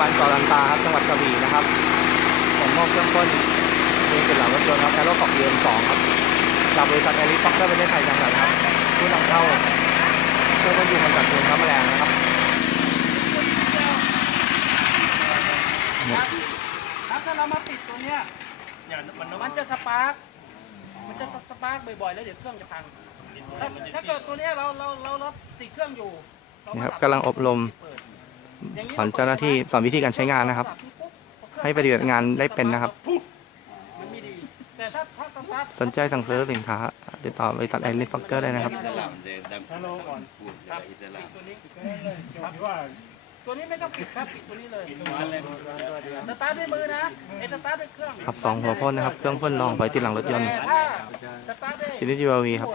บาลเกาะลันตาครับจังหวัดกระบี่นะครับผมมอบเครื่องพ่นเองเป็นหลังรถยนต์ครับแอโร่ขอบเยมสองครับจากบริษัทแอริฟักเตอร์ประเทศไทยจำกัดครับผู้นำเข้าเครื่องพ่นยุงกำจัดยุงครับแมลงนะครับครับถ้าเรามาปิดตัวเนี้ยมันจะสปาร์กมันจะสปาร์กบ่อยๆแล้วเดี๋ยวเครื่องจะพังถ้าถ้าเกิดตัวเนี้ยเราเราเราเราติดเครื่องอยู่เานี่มาครับดักำลังอบรมเปิดย่ง สอนเจ้าหน้าที่สอนวิธีการใช้งานนะครับ ให้ปฏิบัติงานได้เป็นนะครับมันไม่ดีแต่ถ้าถ้าสปาร์กสนใจสั่งซื้อสินค้าติดต่อบริษัทแอริฟักเตอร์ได้นะครับฮัลโหลก่อนครับปิดตัวนี้ครับตัวนี้ไม่ต้องปิดครับปิดตัวนี้เลยสตาร์ทด้วยมือนะไอ้สตาร์ทด้วยเครื่องขับสองหัวพ่นนะครับ เครื่องพ่นรองไว้ติดหลังรถยนต์แต่ถ้าสตาร์ทด้วยชนิด UAV ครับ